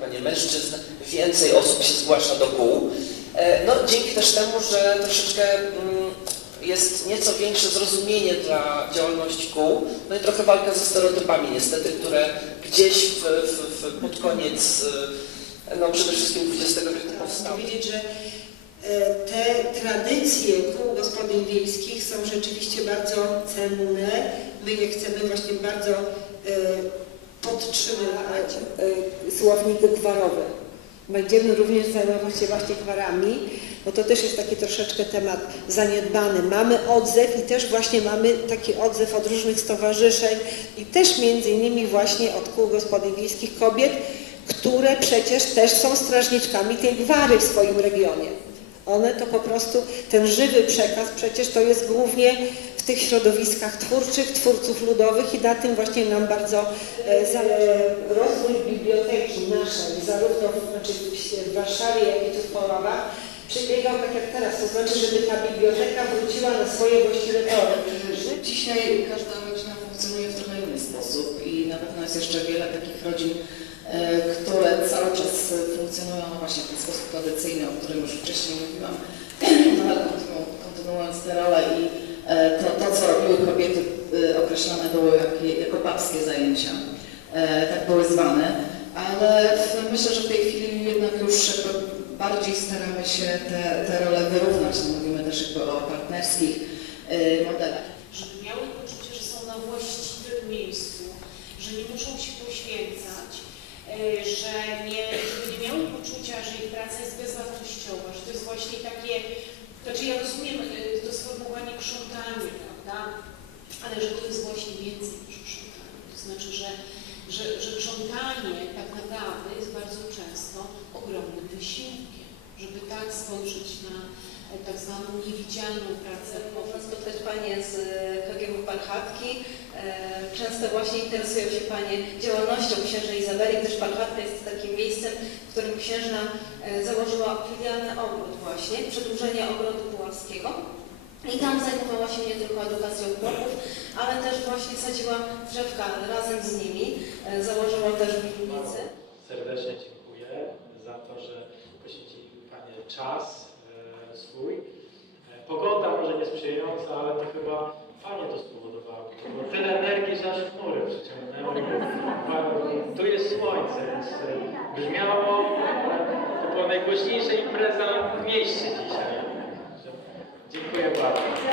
panie mężczyzn, więcej osób się zgłasza do kół. E, No, dzięki też temu, że troszeczkę mm, jest nieco większe zrozumienie dla działalności kół, no i trochę walka ze stereotypami niestety, które gdzieś w, w, w, pod koniec, e, no przede wszystkim XX wieku powstały. powiedzieć, że e, te tradycje kół gospodyń wiejskich są rzeczywiście bardzo cenne. My je chcemy właśnie bardzo e, podtrzymywać. E, Słowniki gwarowe. Będziemy również zajmować się właśnie gwarami, bo to też jest taki troszeczkę temat zaniedbany. Mamy odzew i też właśnie mamy taki odzew od różnych stowarzyszeń i też między innymi właśnie od kół gospodyń wiejskich kobiet, które przecież też są strażniczkami tej gwary w swoim regionie. One to po prostu, ten żywy przekaz przecież to jest głównie w tych środowiskach twórczych, twórców ludowych i na tym właśnie nam bardzo e, zależy. Rozwój biblioteki naszej, zarówno w, znaczy w Warszawie, jak i tu w Poławach, przebiegał tak jak teraz, to znaczy, żeby ta biblioteka wróciła na swoje właściwe tory. Dzisiaj każda rodzina funkcjonuje w trochę inny sposób i na pewno jest jeszcze wiele takich rodzin, e, które cały czas funkcjonują właśnie w ten sposób tradycyjny, o którym już wcześniej mówiłam, no ale kontynu- kontynuując te role i e, to, to co robiły kobiety, e, jak, jako babskie zajęcia, e, tak były zwane, ale myślę, że w tej chwili jednak już bardziej staramy się te, te role wyrównać, no mówimy też jakby o partnerskich e, modelach. żeby miały poczucie, że są na właściwym miejscu, że nie muszą się poświęcać, e, że nie, żeby nie miały poczucia, że ich praca jest bezwartościowa, że to jest właśnie takie, znaczy ja rozumiem to sformułowanie krzątanie, prawda, ale że to jest właśnie więcej niż krzątanie. To znaczy, że, że, że krzątanie tak naprawdę jest bardzo często ogromnym wysiłkiem, żeby tak spojrzeć na e, tak zwaną niewidzialną pracę Można spotkać Panie z KGW Palchatki. E, Często właśnie interesują się Panie działalnością księżnej Izabeli, gdyż Palchatka jest takim miejscem, w którym księżna e, założyła filialny ogród właśnie, przedłużenie ogrodu puławskiego. I tam zajmowała się nie tylko edukacją chłopów, ale też właśnie sadziła drzewka razem z nimi. E, Założyła też winnicę. Serdecznie dziękuję za to, że poświęcili Panie czas e, swój. E, Pogoda może nie sprzyjająca, ale to chyba Panie to spowodowały. To było tyle energii, że aż chmury przyciągnęło. Tu jest słońce, więc brzmiało, to była najgłośniejsza impreza w mieście dzisiaj. Dziękuję bardzo.